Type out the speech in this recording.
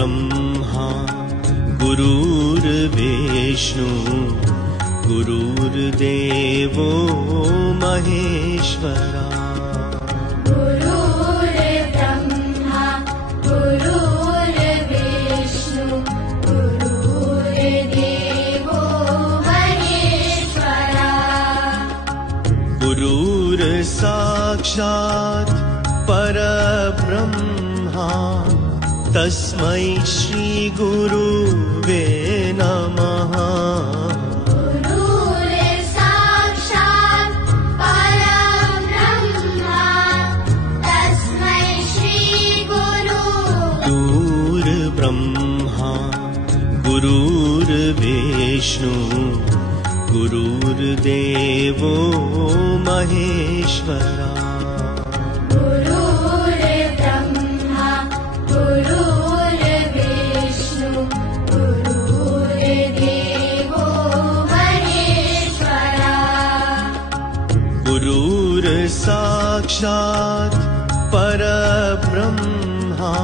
गुरुर्ब्रह्मा गुरुर्विष्णु गुरुर्देवो महेश्वरा। गुरुर्ब्रह्मा गुरुर्विष्णु गुरुर्देवो महेश्वरा। गुरुर्साक्षात् परब्रह्मा तस्मै श्री गुरुवे नमः। गुरुर्साक्षात् परब्रह्मा तस्मै श्री गुरुर्ब्रह्मा गुरुर्विष्णु गुरुर्देवो महेश्वरा। गुरुर्साक्षात् परब्रह्मा